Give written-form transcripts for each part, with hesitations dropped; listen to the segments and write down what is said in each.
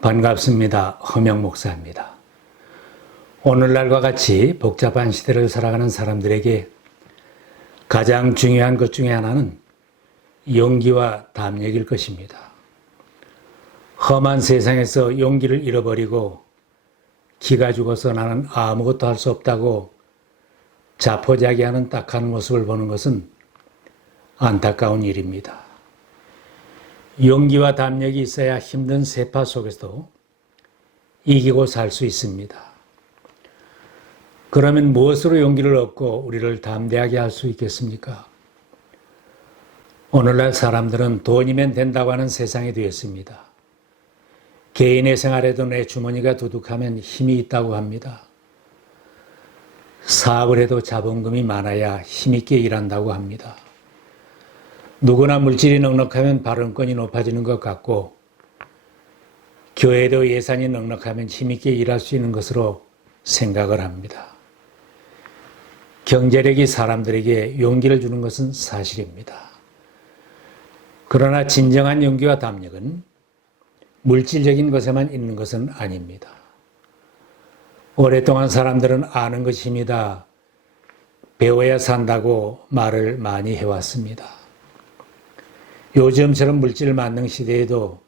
반갑습니다. 허명 목사입니다. 오늘날과 같이 복잡한 시대를 살아가는 사람들에게 가장 중요한 것 중에 하나는 용기와 담력일 것입니다. 험한 세상에서 용기를 잃어버리고 기가 죽어서 나는 아무것도 할 수 없다고 자포자기하는 딱한 모습을 보는 것은 안타까운 일입니다. 용기와 담력이 있어야 힘든 세파 속에서도 이기고 살 수 있습니다. 그러면 무엇으로 용기를 얻고 우리를 담대하게 할 수 있겠습니까? 오늘날 사람들은 돈이면 된다고 하는 세상이 되었습니다. 개인의 생활에도 내 주머니가 두둑하면 힘이 있다고 합니다. 사업을 해도 자본금이 많아야 힘있게 일한다고 합니다. 누구나 물질이 넉넉하면 발언권이 높아지는 것 같고 교회도 예산이 넉넉하면 힘있게 일할 수 있는 것으로 생각을 합니다. 경제력이 사람들에게 용기를 주는 것은 사실입니다. 그러나 진정한 용기와 담력은 물질적인 것에만 있는 것은 아닙니다. 오랫동안 사람들은 아는 것이 힘이다, 배워야 산다고 말을 많이 해왔습니다. 요즘처럼 물질 만능 시대에도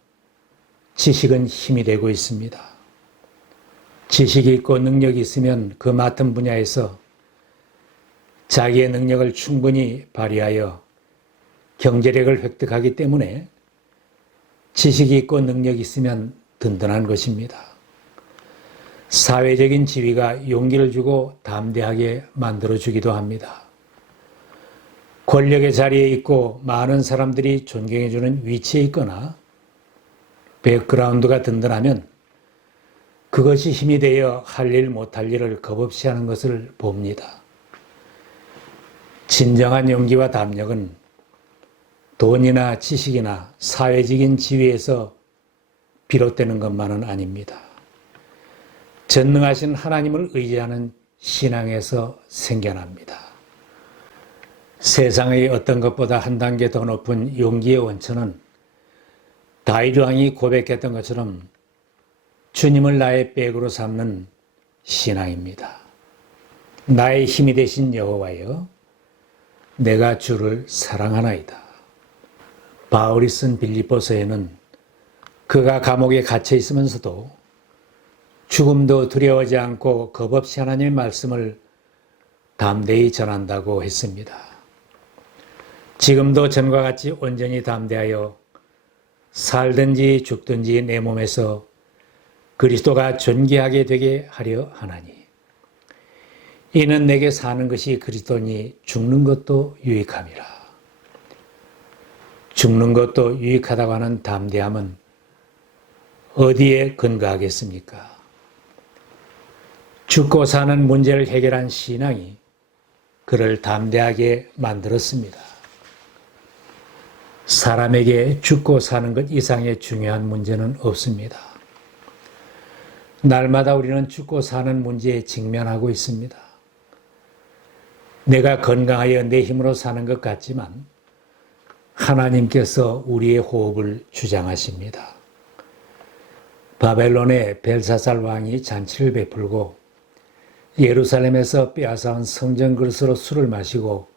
지식은 힘이 되고 있습니다. 지식이 있고 능력이 있으면 그 맡은 분야에서 자기의 능력을 충분히 발휘하여 경제력을 획득하기 때문에 지식이 있고 능력이 있으면 든든한 것입니다. 사회적인 지위가 용기를 주고 담대하게 만들어주기도 합니다. 권력의 자리에 있고 많은 사람들이 존경해주는 위치에 있거나 백그라운드가 든든하면 그것이 힘이 되어 할 일 못할 일을 겁없이 하는 것을 봅니다. 진정한 용기와 담력은 돈이나 지식이나 사회적인 지위에서 비롯되는 것만은 아닙니다. 전능하신 하나님을 의지하는 신앙에서 생겨납니다. 세상의 어떤 것보다 한 단계 더 높은 용기의 원천은 다윗 왕이 고백했던 것처럼 주님을 나의 백으로 삼는 신앙입니다. 나의 힘이 되신 여호와여, 내가 주를 사랑하나이다. 바울이 쓴 빌립보서에는 그가 감옥에 갇혀 있으면서도 죽음도 두려워하지 않고 겁없이 하나님의 말씀을 담대히 전한다고 했습니다. 지금도 전과 같이 온전히 담대하여 살든지 죽든지 내 몸에서 그리스도가 존귀하게 되게 하려 하나니 이는 내게 사는 것이 그리스도니 죽는 것도 유익함이라. 죽는 것도 유익하다고 하는 담대함은 어디에 근거하겠습니까? 죽고 사는 문제를 해결한 신앙이 그를 담대하게 만들었습니다. 사람에게 죽고 사는 것 이상의 중요한 문제는 없습니다. 날마다 우리는 죽고 사는 문제에 직면하고 있습니다. 내가 건강하여 내 힘으로 사는 것 같지만 하나님께서 우리의 호흡을 주장하십니다. 바벨론의 벨사살 왕이 잔치를 베풀고 예루살렘에서 빼앗아온 성전 그릇으로 술을 마시고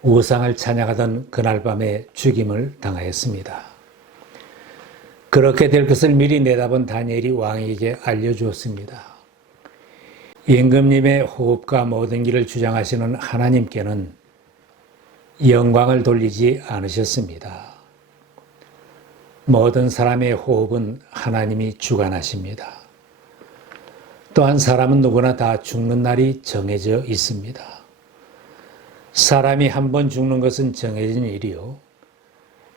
우상을 찬양하던 그날 밤에 죽임을 당하였습니다. 그렇게 될 것을 미리 내다본 다니엘이 왕에게 알려주었습니다. 임금님의 호흡과 모든 길을 주장하시는 하나님께는 영광을 돌리지 않으셨습니다. 모든 사람의 호흡은 하나님이 주관하십니다. 또한 사람은 누구나 다 죽는 날이 정해져 있습니다. 사람이 한 번 죽는 것은 정해진 일이요,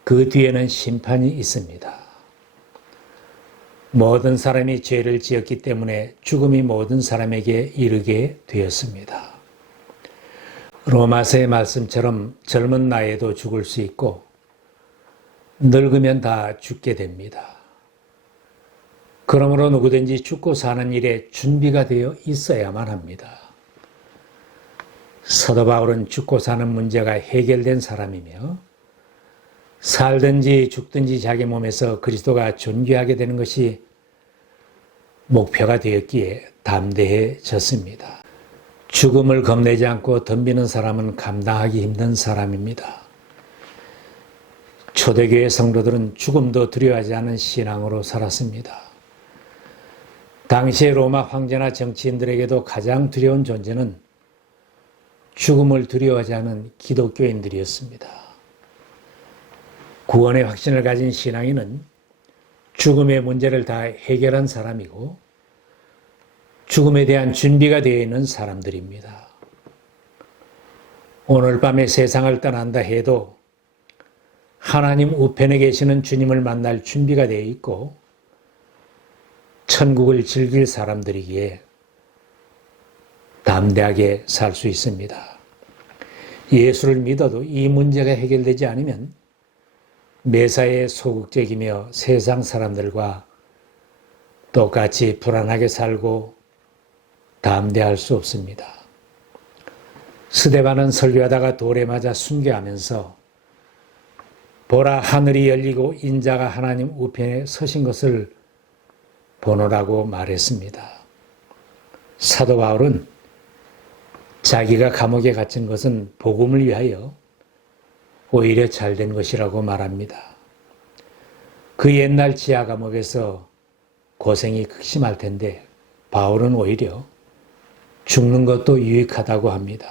그 뒤에는 심판이 있습니다. 모든 사람이 죄를 지었기 때문에 죽음이 모든 사람에게 이르게 되었습니다. 로마서의 말씀처럼 젊은 나이에도 죽을 수 있고 늙으면 다 죽게 됩니다. 그러므로 누구든지 죽고 사는 일에 준비가 되어 있어야만 합니다. 사도 바울은 죽고 사는 문제가 해결된 사람이며 살든지 죽든지 자기 몸에서 그리스도가 존귀하게 되는 것이 목표가 되었기에 담대해졌습니다. 죽음을 겁내지 않고 덤비는 사람은 감당하기 힘든 사람입니다. 초대교회 성도들은 죽음도 두려워하지 않은 신앙으로 살았습니다. 당시의 로마 황제나 정치인들에게도 가장 두려운 존재는 죽음을 두려워하지 않은 기독교인들이었습니다. 구원의 확신을 가진 신앙인은 죽음의 문제를 다 해결한 사람이고 죽음에 대한 준비가 되어 있는 사람들입니다. 오늘 밤에 세상을 떠난다 해도 하나님 우편에 계시는 주님을 만날 준비가 되어 있고 천국을 즐길 사람들이기에 담대하게 살 수 있습니다. 예수를 믿어도 이 문제가 해결되지 않으면 매사에 소극적이며 세상 사람들과 똑같이 불안하게 살고 담대할 수 없습니다. 스데반은 설교하다가 돌에 맞아 순교하면서 보라 하늘이 열리고 인자가 하나님 우편에 서신 것을 보노라고 말했습니다. 사도 바울은 자기가 감옥에 갇힌 것은 복음을 위하여 오히려 잘된 것이라고 말합니다. 그 옛날 지하 감옥에서 고생이 극심할 텐데 바울은 오히려 죽는 것도 유익하다고 합니다.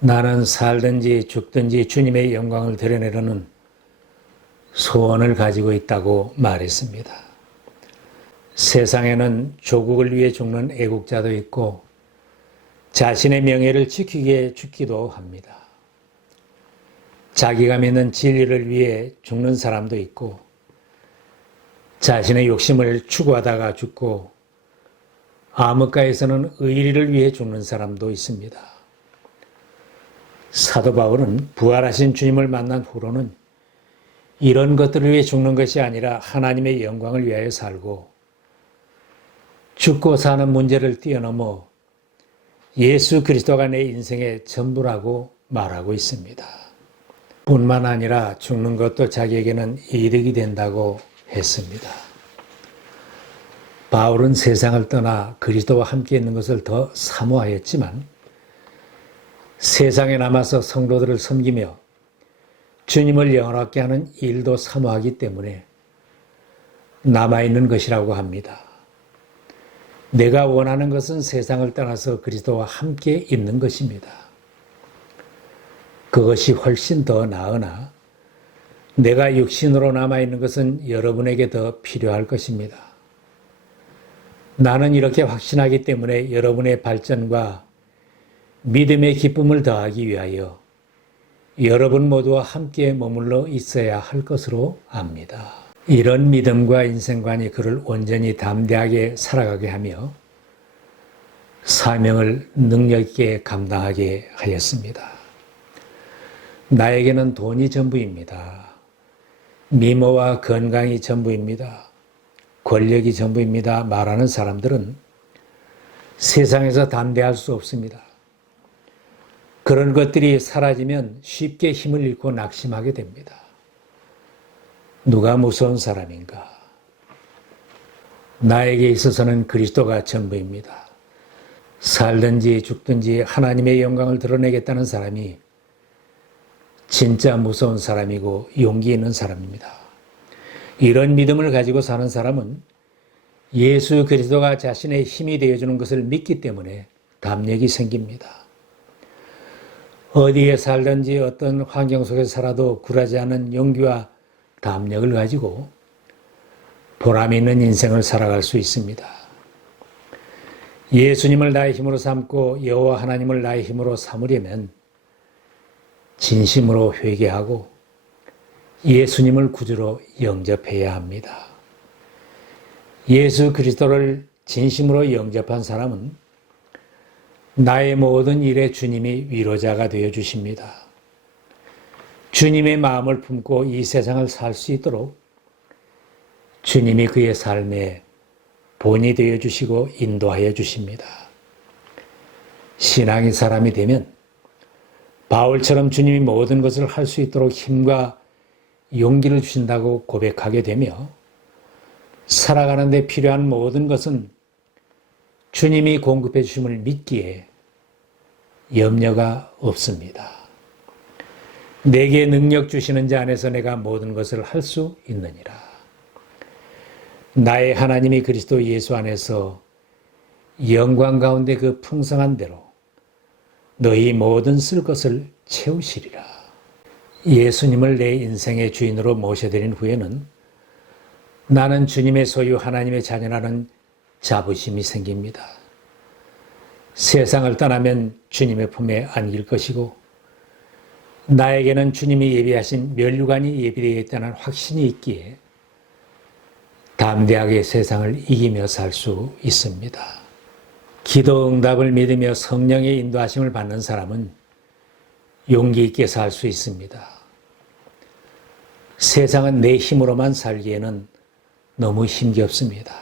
나는 살든지 죽든지 주님의 영광을 드러내려는 소원을 가지고 있다고 말했습니다. 세상에는 조국을 위해 죽는 애국자도 있고 자신의 명예를 지키기 위해 죽기도 합니다. 자기가 믿는 진리를 위해 죽는 사람도 있고 자신의 욕심을 추구하다가 죽고 암흑가에서는 의리를 위해 죽는 사람도 있습니다. 사도 바울은 부활하신 주님을 만난 후로는 이런 것들을 위해 죽는 것이 아니라 하나님의 영광을 위하여 살고 죽고 사는 문제를 뛰어넘어 예수 그리스도가 내 인생의 전부라고 말하고 있습니다. 뿐만 아니라 죽는 것도 자기에게는 이득이 된다고 했습니다. 바울은 세상을 떠나 그리스도와 함께 있는 것을 더 사모하였지만 세상에 남아서 성도들을 섬기며 주님을 영원하게 하는 일도 사모하기 때문에 남아있는 것이라고 합니다. 내가 원하는 것은 세상을 떠나서 그리스도와 함께 있는 것입니다. 그것이 훨씬 더 나으나 내가 육신으로 남아있는 것은 여러분에게 더 필요할 것입니다. 나는 이렇게 확신하기 때문에 여러분의 발전과 믿음의 기쁨을 더하기 위하여 여러분 모두와 함께 머물러 있어야 할 것으로 압니다. 이런 믿음과 인생관이 그를 온전히 담대하게 살아가게 하며 사명을 능력 있게 감당하게 하였습니다. 나에게는 돈이 전부입니다. 미모와 건강이 전부입니다. 권력이 전부입니다. 말하는 사람들은 세상에서 담대할 수 없습니다. 그런 것들이 사라지면 쉽게 힘을 잃고 낙심하게 됩니다. 누가 무서운 사람인가? 나에게 있어서는 그리스도가 전부입니다. 살든지 죽든지 하나님의 영광을 드러내겠다는 사람이 진짜 무서운 사람이고 용기 있는 사람입니다. 이런 믿음을 가지고 사는 사람은 예수 그리스도가 자신의 힘이 되어주는 것을 믿기 때문에 담력이 생깁니다. 어디에 살든지 어떤 환경 속에서 살아도 굴하지 않은 용기와 담력을 가지고 보람 있는 인생을 살아갈 수 있습니다. 예수님을 나의 힘으로 삼고 여호와 하나님을 나의 힘으로 삼으려면 진심으로 회개하고 예수님을 구주로 영접해야 합니다. 예수 그리스도를 진심으로 영접한 사람은 나의 모든 일에 주님이 위로자가 되어 주십니다. 주님의 마음을 품고 이 세상을 살 수 있도록 주님이 그의 삶에 본이 되어 주시고 인도하여 주십니다. 신앙의 사람이 되면 바울처럼 주님이 모든 것을 할 수 있도록 힘과 용기를 주신다고 고백하게 되며 살아가는 데 필요한 모든 것은 주님이 공급해 주심을 믿기에 염려가 없습니다. 내게 능력 주시는 자 안에서 내가 모든 것을 할 수 있느니라. 나의 하나님이 그리스도 예수 안에서 영광 가운데 그 풍성한 대로 너희 모든 쓸 것을 채우시리라. 예수님을 내 인생의 주인으로 모셔드린 후에는 나는 주님의 소유 하나님의 자녀라는 자부심이 생깁니다. 세상을 떠나면 주님의 품에 안길 것이고 나에게는 주님이 예비하신 면류관이 예비되어 있다는 확신이 있기에 담대하게 세상을 이기며 살 수 있습니다. 기도 응답을 믿으며 성령의 인도하심을 받는 사람은 용기 있게 살 수 있습니다. 세상은 내 힘으로만 살기에는 너무 힘겹습니다.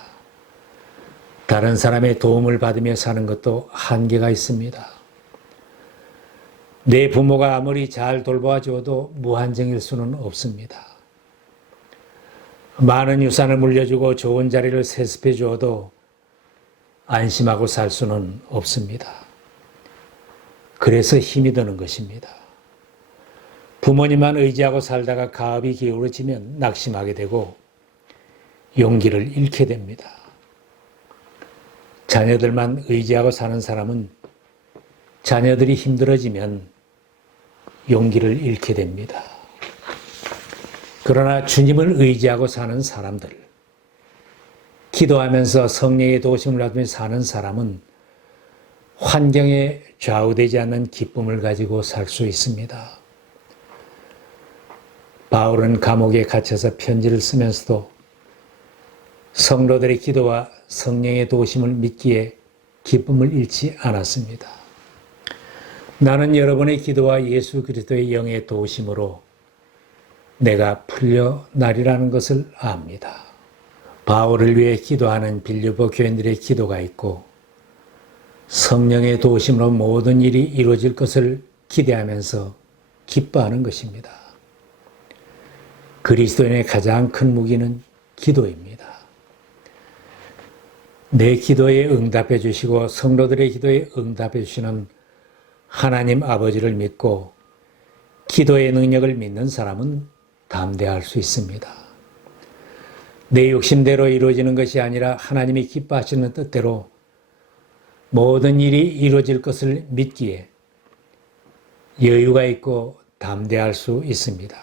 다른 사람의 도움을 받으며 사는 것도 한계가 있습니다. 내 부모가 아무리 잘 돌보아 주어도 무한정일 수는 없습니다. 많은 유산을 물려주고 좋은 자리를 세습해 주어도 안심하고 살 수는 없습니다. 그래서 힘이 드는 것입니다. 부모님만 의지하고 살다가 가업이 기울어지면 낙심하게 되고 용기를 잃게 됩니다. 자녀들만 의지하고 사는 사람은 자녀들이 힘들어지면 용기를 잃게 됩니다. 그러나 주님을 의지하고 사는 사람들, 기도하면서 성령의 도심을 받으며 사는 사람은 환경에 좌우되지 않는 기쁨을 가지고 살 수 있습니다. 바울은 감옥에 갇혀서 편지를 쓰면서도 성도들의 기도와 성령의 도심을 믿기에 기쁨을 잃지 않았습니다. 나는 여러분의 기도와 예수 그리스도의 영의 도심으로 내가 풀려나리라는 것을 압니다. 바울을 위해 기도하는 빌립보 교인들의 기도가 있고 성령의 도심으로 모든 일이 이루어질 것을 기대하면서 기뻐하는 것입니다. 그리스도인의 가장 큰 무기는 기도입니다. 내 기도에 응답해 주시고 성도들의 기도에 응답해 주시는 하나님 아버지를 믿고 기도의 능력을 믿는 사람은 담대할 수 있습니다. 내 욕심대로 이루어지는 것이 아니라 하나님이 기뻐하시는 뜻대로 모든 일이 이루어질 것을 믿기에 여유가 있고 담대할 수 있습니다.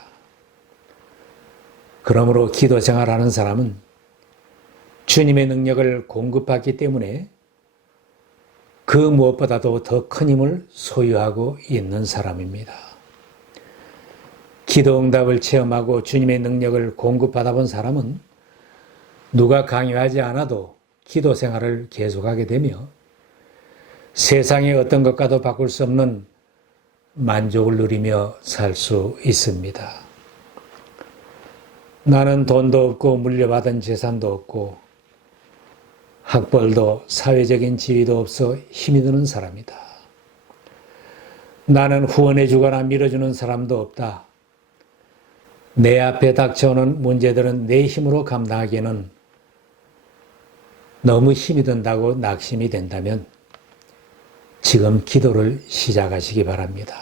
그러므로 기도 생활하는 사람은 주님의 능력을 공급받기 때문에 그 무엇보다도 더 큰 힘을 소유하고 있는 사람입니다. 기도 응답을 체험하고 주님의 능력을 공급받아 본 사람은 누가 강요하지 않아도 기도 생활을 계속하게 되며 세상의 어떤 것과도 바꿀 수 없는 만족을 누리며 살 수 있습니다. 나는 돈도 없고 물려받은 재산도 없고 학벌도 사회적인 지위도 없어 힘이 드는 사람이다. 나는 후원해 주거나 밀어주는 사람도 없다. 내 앞에 닥쳐오는 문제들은 내 힘으로 감당하기에는 너무 힘이 든다고 낙심이 된다면 지금 기도를 시작하시기 바랍니다.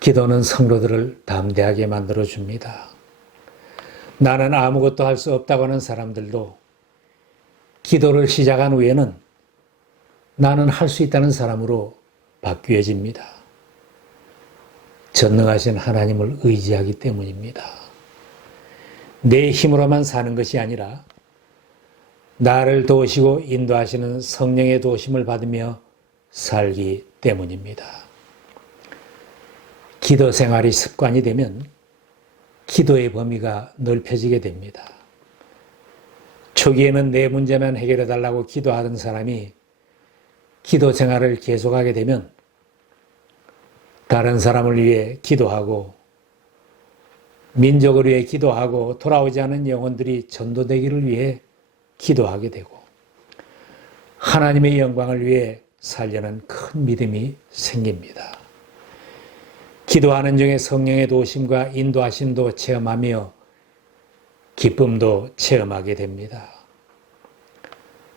기도는 성도들을 담대하게 만들어줍니다. 나는 아무것도 할 수 없다고 하는 사람들도 기도를 시작한 후에는 나는 할 수 있다는 사람으로 바뀌어집니다. 전능하신 하나님을 의지하기 때문입니다. 내 힘으로만 사는 것이 아니라 나를 도우시고 인도하시는 성령의 도우심을 받으며 살기 때문입니다. 기도 생활이 습관이 되면 기도의 범위가 넓혀지게 됩니다. 초기에는 내 문제만 해결해 달라고 기도하던 사람이 기도 생활을 계속하게 되면 다른 사람을 위해 기도하고 민족을 위해 기도하고 돌아오지 않은 영혼들이 전도되기를 위해 기도하게 되고 하나님의 영광을 위해 살려는 큰 믿음이 생깁니다. 기도하는 중에 성령의 도우심과 인도하심도 체험하며 기쁨도 체험하게 됩니다.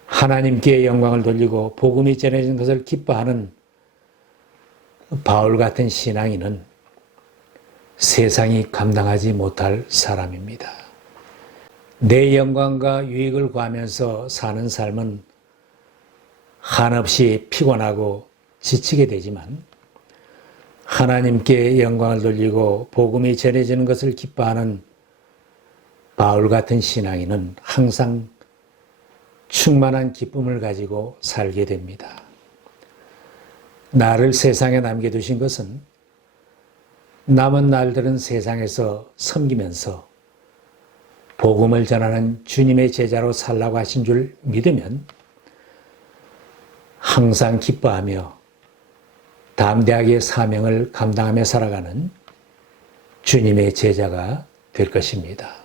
하나님께 영광을 돌리고 복음이 전해진 것을 기뻐하는 바울 같은 신앙인은 세상이 감당하지 못할 사람입니다. 내 영광과 유익을 구하면서 사는 삶은 한없이 피곤하고 지치게 되지만 하나님께 영광을 돌리고 복음이 전해지는 것을 기뻐하는 바울 같은 신앙인은 항상 충만한 기쁨을 가지고 살게 됩니다. 나를 세상에 남겨두신 것은 남은 날들은 세상에서 섬기면서 복음을 전하는 주님의 제자로 살라고 하신 줄 믿으면 항상 기뻐하며 담대하게 사명을 감당하며 살아가는 주님의 제자가 될 것입니다.